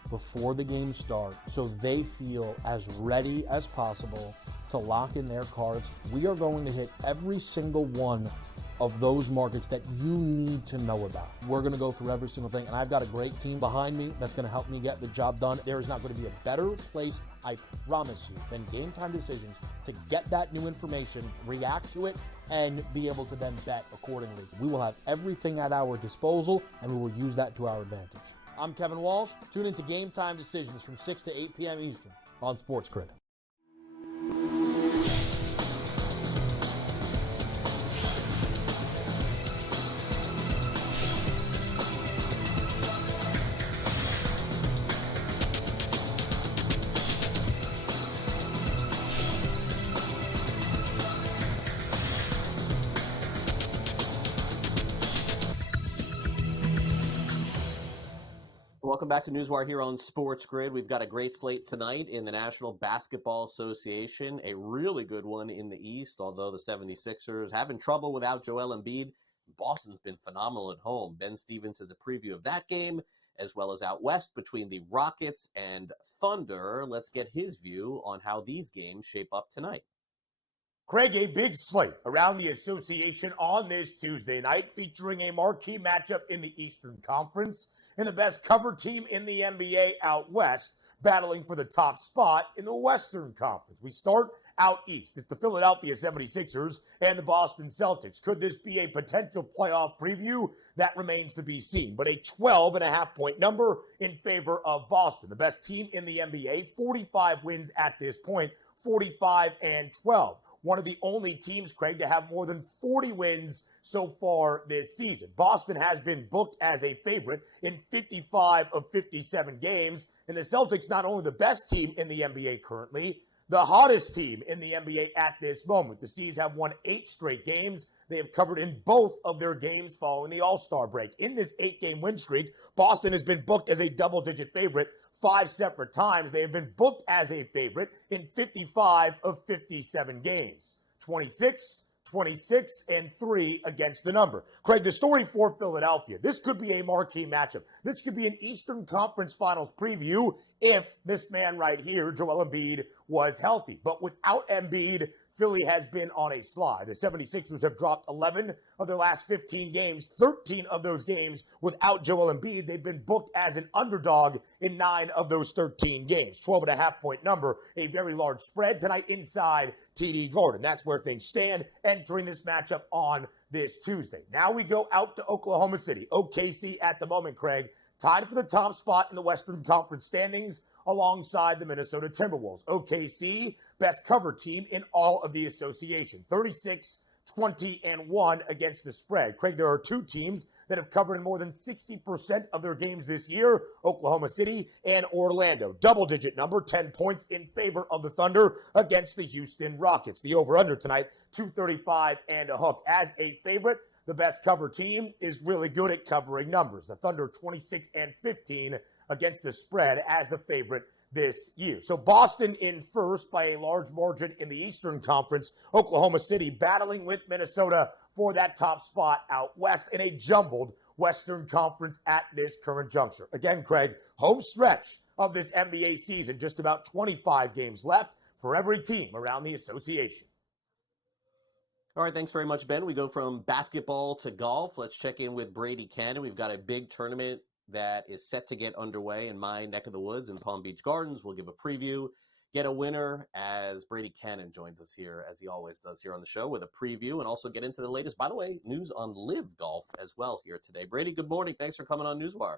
before the games start so they feel as ready as possible to lock in their cards. We are going to hit every single one of those markets that you need to know about. We're going to go through every single thing, and I've got a great team behind me that's going to help me get the job done. There is not going to be a better place, I promise you, than Game Time Decisions to get that new information, react to it, and be able to then bet accordingly. We will have everything at our disposal, and we will use that to our advantage. I'm Kevin Walsh. Tune into Game Time Decisions from 6 to 8 p.m. Eastern on SportsGrid. welcome back to NewsWire here on SportsGrid. We've got a great slate tonight in the National Basketball Association, a really good one in the East, although the 76ers having trouble without Joel Embiid. Boston's been phenomenal at home. Ben Stevens has a preview of that game, as well as out west between the Rockets and Thunder. Let's get his view on how these games shape up tonight. Craig, a big slate around the association on this Tuesday night, featuring a marquee matchup in the Eastern Conference and the best cover team in the NBA out west, battling for the top spot in the Western Conference. We start out east. It's the Philadelphia 76ers and the Boston Celtics. Could this be a potential playoff preview? That remains to be seen. But a 12.5-point number in favor of Boston, the best team in the NBA, 45 wins at this point, 45-12. One of the only teams, Craig, to have more than 40 wins so far this season. Boston has been booked as a favorite in 55 of 57 games. And the Celtics, not only the best team in the NBA currently, the hottest team in the NBA at this moment. The C's have won 8 straight games. They have covered in both of their games following the All-Star break. In this 8-game win streak, Boston has been booked as a double-digit favorite 5 separate times. They have been booked as a favorite in 55 of 57 games. 26, 26-3 against the number. Craig, the story for Philadelphia, this could be a marquee matchup. This could be an Eastern Conference Finals preview if this man right here, Joel Embiid, was healthy. But without Embiid, Philly has been on a slide. The 76ers have dropped 11 of their last 15 games, 13 of those games without Joel Embiid. They've been booked as an underdog in 9 of those 13 games. 12.5-point number, a very large spread tonight inside TD Garden. That's where things stand entering this matchup on this Tuesday. Now we go out to Oklahoma City. OKC at the moment, Craig, tied for the top spot in the Western Conference standings alongside the Minnesota Timberwolves. OKC, best cover team in all of the association. 36, 20-1 against the spread. Craig, there are 2 teams that have covered in more than 60% of their games this year, Oklahoma City and Orlando. Double-digit number, 10 points in favor of the Thunder against the Houston Rockets. The over-under tonight, 235 and a hook. As a favorite, the best cover team is really good at covering numbers. The Thunder 26-15 against the spread as the favorite this year. So Boston in first by a large margin in the Eastern Conference. Oklahoma City battling with Minnesota for that top spot out west in a jumbled Western Conference at this current juncture. Again, Craig, home stretch of this NBA season, just about 25 games left for every team around the association. All right, thanks very much, Ben. We go from basketball to golf. Let's check in with Brady Kannon. We've got a big tournament that is set to get underway in my neck of the woods in Palm Beach Gardens. We'll give a preview, get a winner as Brady Kannon joins us here, as he always does here on the show, with a preview and also get into the latest, by the way, news on Live Golf as well here today. Brady, good morning. Thanks for coming on NewsWire.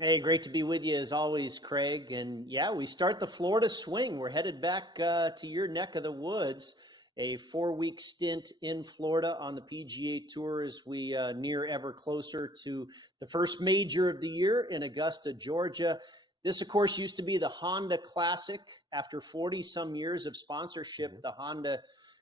Hey, great to be with you as always, Craig. And yeah, we start the Florida swing. We're headed back to your neck of the woods. A 4-week stint in Florida on the PGA Tour as we near ever closer to the first major of the year in Augusta, Georgia. This, of course, used to be the Honda Classic. After 40-some years of sponsorship, the Honda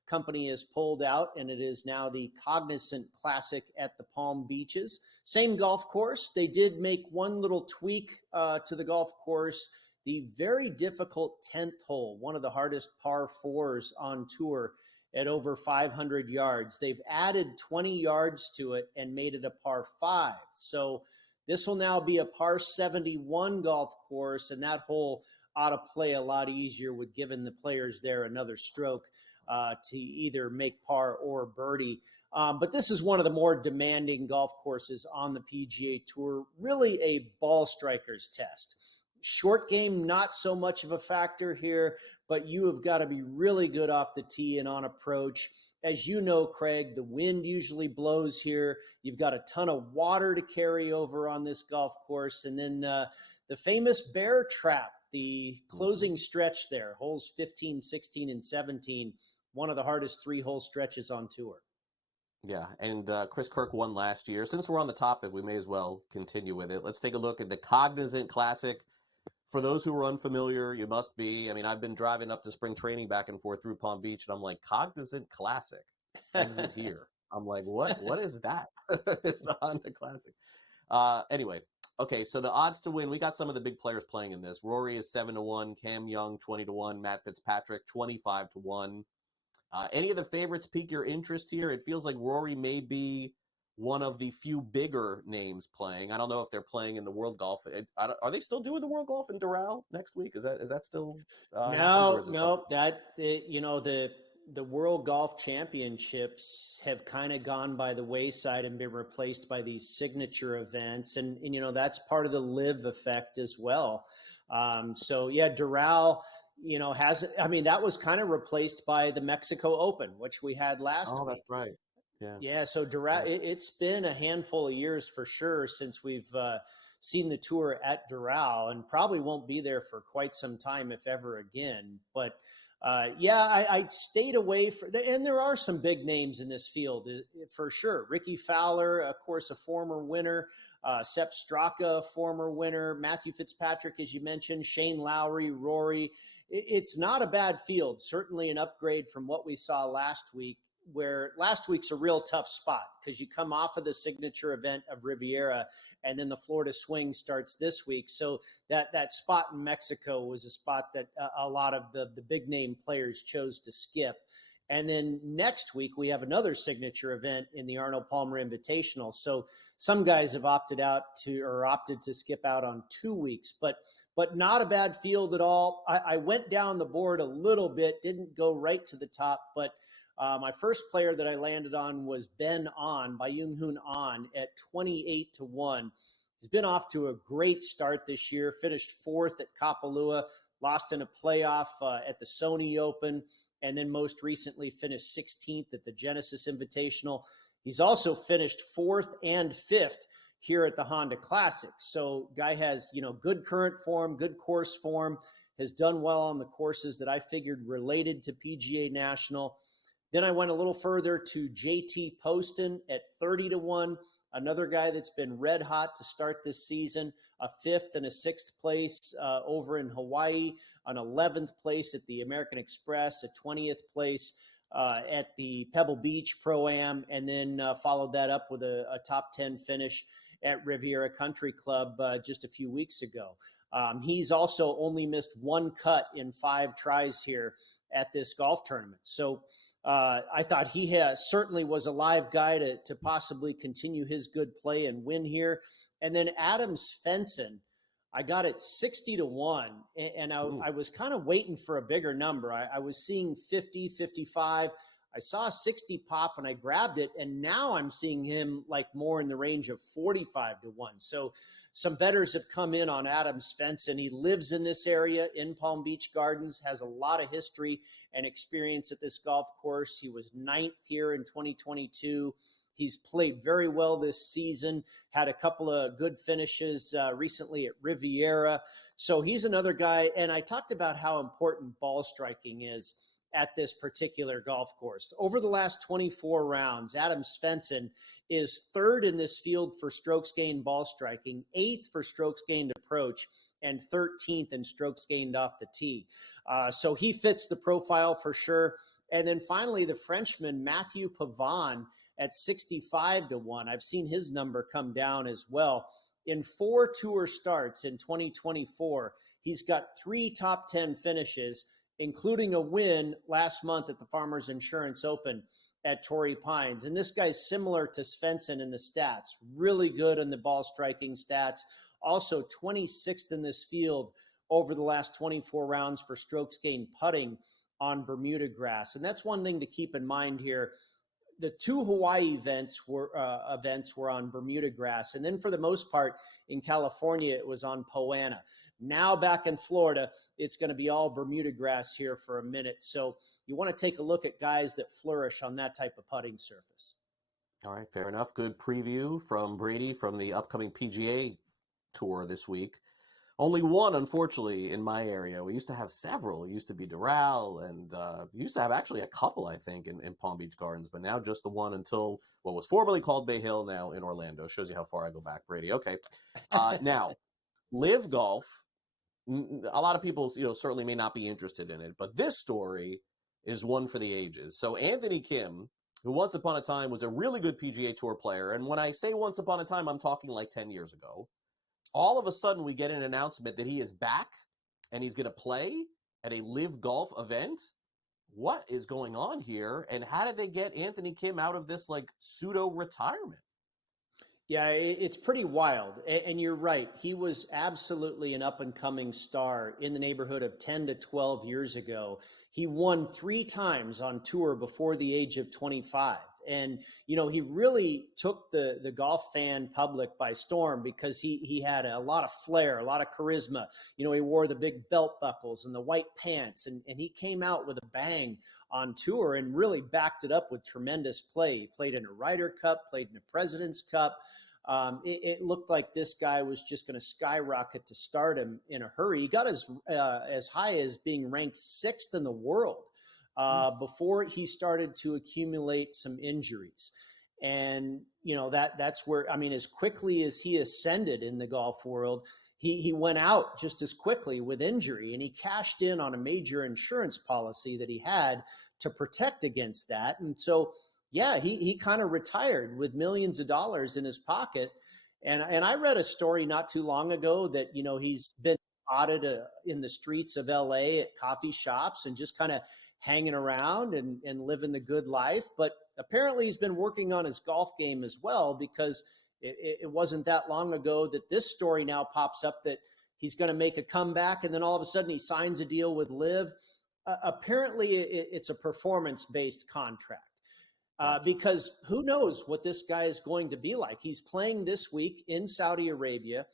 company has pulled out, and it is now the Cognizant Classic at the Palm Beaches. Same golf course. They did make one little tweak to the golf course. The very difficult 10th hole, one of the hardest par 4s on tour at over 500 yards. They've added 20 yards to it and made it a par 5. So this will now be a par 71 golf course, and that hole ought to play a lot easier with giving the players there another stroke to either make par or birdie. But this is one of the more demanding golf courses on the PGA Tour, really a ball striker's test. Short game, not so much of a factor here, but you have got to be really good off the tee and on approach. As you know, Craig, the wind usually blows here. You've got a ton of water to carry over on this golf course. And then the famous bear trap, the closing stretch there, holes 15, 16, and 17, one of the hardest 3-hole stretches on tour. Yeah, and Chris Kirk won last year. Since we're on the topic, we may as well continue with it. Let's take a look at the Cognizant Classic. For those who are unfamiliar, you must be. I mean, I've been driving up to spring training back and forth through Palm Beach, and I'm like, Cognizant Classic, exit here. I'm like, what is that? It's the Honda Classic. Anyway, Okay, so the odds to win, we got some of the big players playing in this. Rory is 7-1, Cam Young 20-1, Matt Fitzpatrick 25-1. Any of the favorites pique your interest here? It feels like Rory may be one of the few bigger names playing. I don't know if they're playing in the World Golf. Are they still doing the World Golf in Doral next week? Is that still No. The World Golf Championships have kind of gone by the wayside and been replaced by these signature events, and that's part of the live effect as well. Doral, that was kind of replaced by the Mexico Open, which we had last week. Oh, that's right. Yeah. So Doral, it's been a handful of years for sure since we've seen the tour at Doral, and probably won't be there for quite some time, if ever again. But I stayed away and there are some big names in this field for sure. Ricky Fowler, of course, a former winner. Sepp Straka, former winner. Matthew Fitzpatrick, as you mentioned. Shane Lowry, Rory. It's not a bad field. Certainly an upgrade from what we saw last week, where last week's a real tough spot because you come off of the signature event of Riviera, and then the Florida Swing starts this week. So that spot in Mexico was a spot that a lot of the big name players chose to skip. And then next week, we have another signature event in the Arnold Palmer Invitational. So some guys have opted to skip out on 2 weeks, but not a bad field at all. I went down the board a little bit, didn't go right to the top, but my first player that I landed on was Ben An, Byung Hoon An, at 28-1. He's been off to a great start this year, finished fourth at Kapalua, lost in a playoff at the Sony Open, and then most recently finished 16th at the Genesis Invitational. He's also finished fourth and fifth here at the Honda Classic. So guy has, good current form, good course form, has done well on the courses that I figured related to PGA National. Then I went a little further to JT Poston at 30-1, another guy that's been red hot to start this season, a fifth and a sixth place over in Hawaii, an 11th place at the American Express, a 20th place at the Pebble Beach Pro-Am, and then followed that up with a top 10 finish at Riviera Country Club just a few weeks ago. He's also only missed one cut in 5 tries here at this golf tournament. So I thought he certainly was a live guy to possibly continue his good play and win here. And then Adam Svensson, I got it 60-1, and I was kind of waiting for a bigger number. I was seeing 50, 55. I saw 60 pop, and I grabbed it, and now I'm seeing him like more in the range of 45-1. So some bettors have come in on Adam Svensson. He lives in this area in Palm Beach Gardens, has a lot of history and experience at this golf course. He was 9th here in 2022. He's played very well this season, had a couple of good finishes recently at Riviera. So he's another guy. And I talked about how important ball striking is at this particular golf course. Over the last 24 rounds, Adam Svensson is 3rd in this field for strokes gained ball striking, 8th for strokes gained approach, and 13th in strokes gained off the tee. So he fits the profile for sure. And then finally, the Frenchman, Mathieu Pavon, at 65-1. I've seen his number come down as well. In 4 tour starts in 2024, he's got 3 top 10 finishes, including a win last month at the Farmers Insurance Open at Torrey Pines. And this guy's similar to Svensson in the stats, really good in the ball striking stats, also 26th in this field over the last 24 rounds for strokes gained putting on Bermuda grass. And that's one thing to keep in mind here. The 2 Hawaii events were on Bermuda grass. And then for the most part in California, it was on Poa annua. Now back in Florida, it's going to be all Bermuda grass here for a minute. So you want to take a look at guys that flourish on that type of putting surface. All right, fair enough. Good preview from Brady from the upcoming PGA Tour this week. Only one, unfortunately, in my area. We used to have several. It used to be Doral, and we used to have actually a couple, I think, in Palm Beach Gardens, but now just the one until what was formerly called Bay Hill, now in Orlando. Shows you how far I go back, Brady. Okay. Now, Live Golf, a lot of people, certainly may not be interested in it, but this story is one for the ages. So Anthony Kim, who once upon a time was a really good PGA Tour player, and when I say once upon a time, I'm talking like 10 years ago, all of a sudden we get an announcement that he is back and he's going to play at a live golf event. What is going on here? And how did they get Anthony Kim out of this like pseudo retirement? Yeah, it's pretty wild. And you're right. He was absolutely an up-and-coming star in the neighborhood of 10 to 12 years ago. He won 3 times on tour before the age of 25. And, you know, he really took the golf fan public by storm because he had a lot of flair, a lot of charisma. You know, he wore the big belt buckles and the white pants, and he came out with a bang on tour and really backed it up with tremendous play. He played in a Ryder Cup, played in a President's Cup. It looked like this guy was just going to skyrocket to stardom in a hurry. He got as high as being ranked 6th in the world before he started to accumulate some injuries. And, you know, that's where, I mean, as quickly as he ascended in the golf world, he went out just as quickly with injury, and he cashed in on a major insurance policy that he had to protect against that. And so, yeah, he kind of retired with millions of dollars in his pocket. And I read a story not too long ago that, you know, he's been spotted in the streets of LA at coffee shops and just kind of hanging around and living the good life. But apparently he's been working on his golf game as well, because it wasn't that long ago that this story now pops up that he's going to make a comeback, and then all of a sudden he signs a deal with LIV. Apparently it's a performance-based contract. Because who knows what this guy is going to be like. He's playing this week in Saudi Arabia,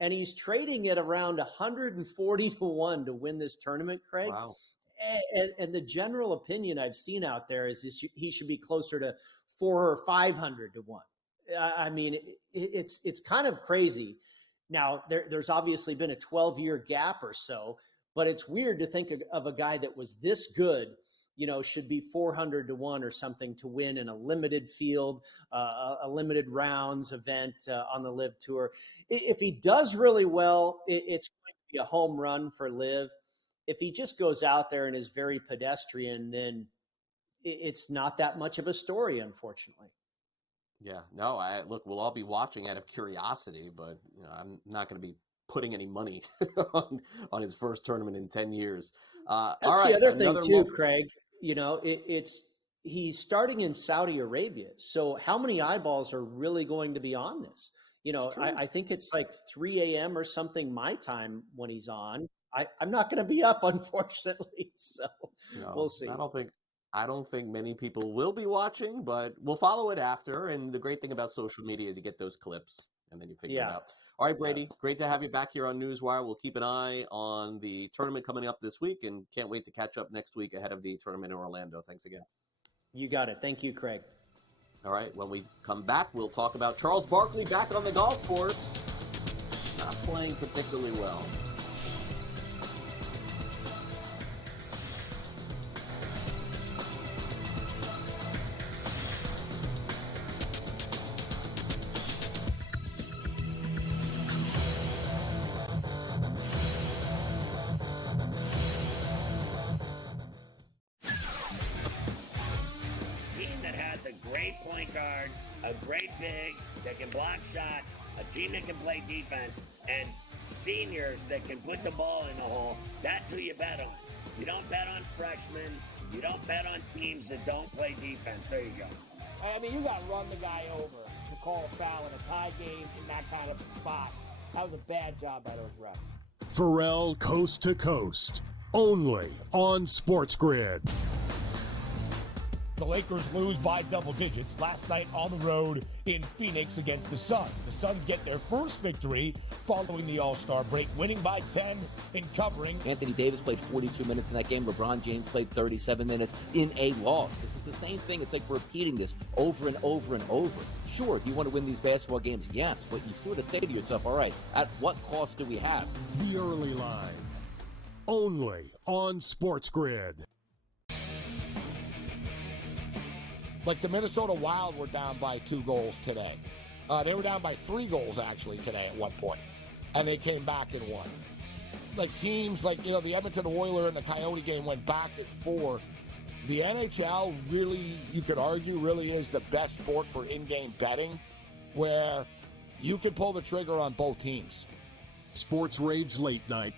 and he's trading at around 140 to 1 to win this tournament, Craig. Wow. And the general opinion I've seen out there is he should be closer to 400 or 500 to 1. I mean, it's kind of crazy. Now, there's obviously been a 12-year gap or so, but it's weird to think of a guy that was this good, you know, should be 400 to 1 or something to win in a limited field, a limited rounds event on the LIV Tour. If he does really well, it's going to be a home run for LIV. If he just goes out there and is very pedestrian, then it's not that much of a story, unfortunately. Yeah, no, look, we'll all be watching out of curiosity, but you know, I'm not going to be putting any money on his first tournament in 10 years. That's the other thing too, Craig. You know, he's starting in Saudi Arabia. So how many eyeballs are really going to be on this? You know, I think it's like 3 a.m. or something my time when he's on. I'm not going to be up, unfortunately. So we'll see. I don't think many people will be watching, but we'll follow it after. And the great thing about social media is you get those clips and then you figure it out. All right, Brady, great to have you back here on NewsWire. We'll keep an eye on the tournament coming up this week and can't wait to catch up next week ahead of the tournament in Orlando. Thanks again. You got it. Thank you, Craig. All right, when we come back, we'll talk about Charles Barkley back on the golf course. Not playing particularly well. A great big that can block shots, a team that can play defense, and seniors that can put the ball in the hole. That's who you bet on. You don't bet on freshmen. You don't bet on teams that don't play defense. There you go. I mean, you got to run the guy over to call a foul in a tie game in that kind of a spot. That was a bad job by those refs. Pharrell Coast to Coast, only on SportsGrid. The Lakers lose by double digits last night on the road in Phoenix against the Suns. The Suns get their first victory following the All-Star break, winning by 10 and covering. Anthony Davis played 42 minutes in that game. LeBron James played 37 minutes in a loss. This is the same thing. It's like repeating this over and over and over. Sure, you want to win these basketball games, yes, but you sort of say to yourself, all right, at what cost do we have? The Early Line, only on SportsGrid. Like the Minnesota Wild were down by 2 goals today. They were down by 3 goals, actually, today at one point. And they came back and won. Like teams like, you know, the Edmonton Oilers and the Coyote game went back and forth. The NHL really, you could argue, really is the best sport for in-game betting, where you can pull the trigger on both teams. Sports Rage Late Night,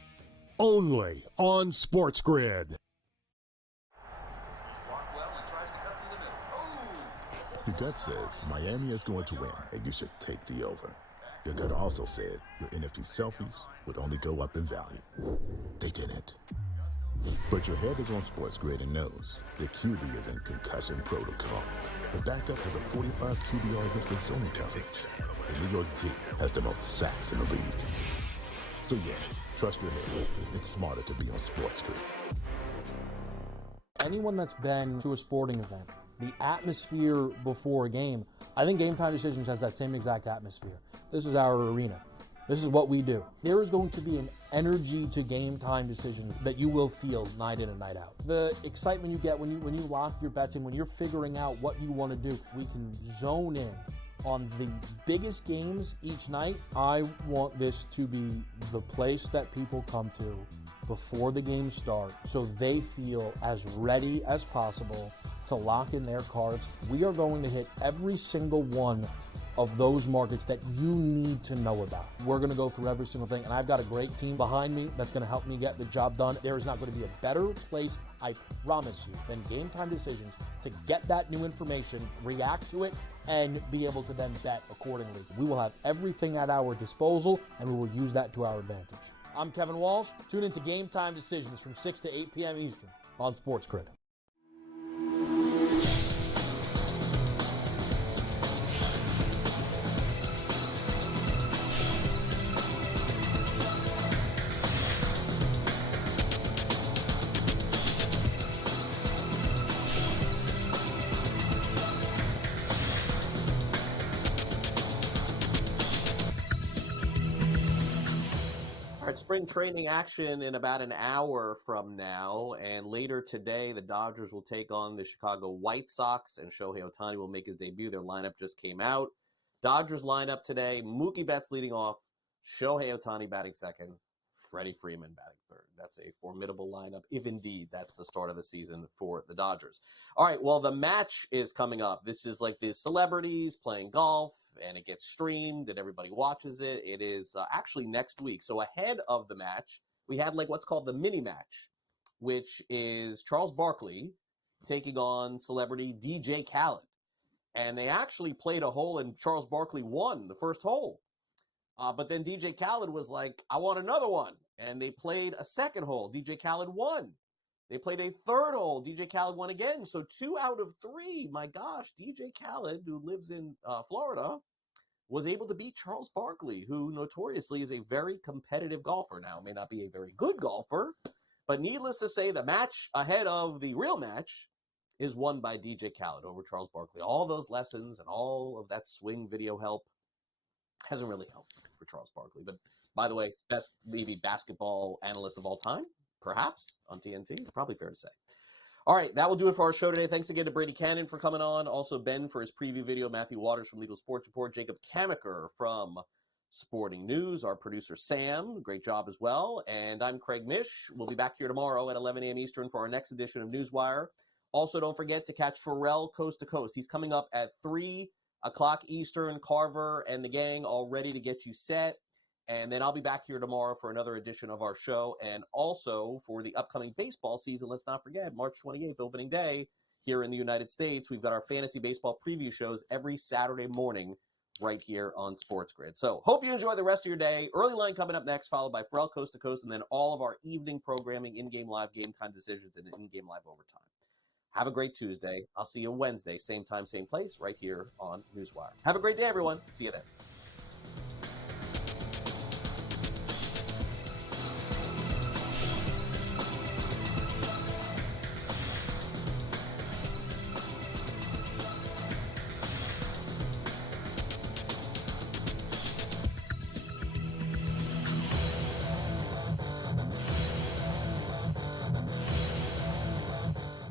only on SportsGrid. Your gut says Miami is going to win, and you should take the over. Your gut also said your NFT selfies would only go up in value. They didn't. But your head is on SportsGrid and knows the QB is in concussion protocol. The backup has a 45 QBR against the zone coverage. The New York D has the most sacks in the league. So yeah, trust your head. It's smarter to be on SportsGrid. Anyone that's been to a sporting event, the atmosphere before a game, I think Game Time Decisions has that same exact atmosphere. This is our arena. This is what we do. There is going to be an energy to Game Time Decisions that you will feel night in and night out. The excitement you get when you lock your bets in, when you're figuring out what you want to do, we can zone in on the biggest games each night. I want this to be the place that people come to before the games start so they feel as ready as possible to lock in their cards. We are going to hit every single one of those markets that you need to know about. We're going to go through every single thing, and I've got a great team behind me that's going to help me get the job done. There is not going to be a better place, I promise you, than Game Time Decisions to get that new information, react to it, and be able to then bet accordingly. We will have everything at our disposal, and we will use that to our advantage. I'm Kevin Walsh. Tune into Game Time Decisions from 6 to 8 p.m. Eastern on SportsGrid. Spring training action in about an hour from now, and later today the Dodgers will take on the Chicago White Sox, and Shohei Ohtani will make his debut. Their lineup just came out. Dodgers lineup today: Mookie Betts leading off, Shohei Ohtani batting second, Freddie Freeman batting third. That's a formidable lineup, if indeed that's the start of the season for the Dodgers. All right, well, the match is coming up. This is like the celebrities playing golf, and it gets streamed and everybody watches it. It is actually next week. So ahead of the match, we had like what's called the mini match, which is Charles Barkley taking on celebrity DJ Khaled. And they actually played a hole, and Charles Barkley won the first hole. But then DJ Khaled was like, I want another one. And they played a second hole. DJ Khaled won. They played a third hole. DJ Khaled won again. So 2 out of 3, my gosh, DJ Khaled, who lives in Florida, was able to beat Charles Barkley, who notoriously is a very competitive golfer. Now, may not be a very good golfer, but needless to say, the match ahead of the real match is won by DJ Khaled over Charles Barkley. All those lessons and all of that swing video help hasn't really helped for Charles Barkley. But by the way, best maybe basketball analyst of all time, perhaps, on TNT. Probably fair to say. All right, that will do it for our show today. Thanks again to Brady Kannon for coming on. Also, Ben for his preview video, Matthew Waters from Legal Sports Report, Jacob Camenker from Sporting News, our producer Sam, great job as well. And I'm Craig Mish. We'll be back here tomorrow at 11 a.m. Eastern for our next edition of NewsWire. Also, don't forget to catch Pharrell Coast to Coast. He's coming up at 3 o'clock Eastern. Carver and the gang all ready to get you set. And then I'll be back here tomorrow for another edition of our show. And also for the upcoming baseball season, let's not forget, March 28th, opening day here in the United States. We've got our fantasy baseball preview shows every Saturday morning right here on SportsGrid. So hope you enjoy the rest of your day. Early line coming up next, followed by Pharrell Coast to Coast, and then all of our evening programming, in-game live, game time decisions, and in-game live overtime. Have a great Tuesday. I'll see you Wednesday, same time, same place, right here on NewsWire. Have a great day, everyone. See you then.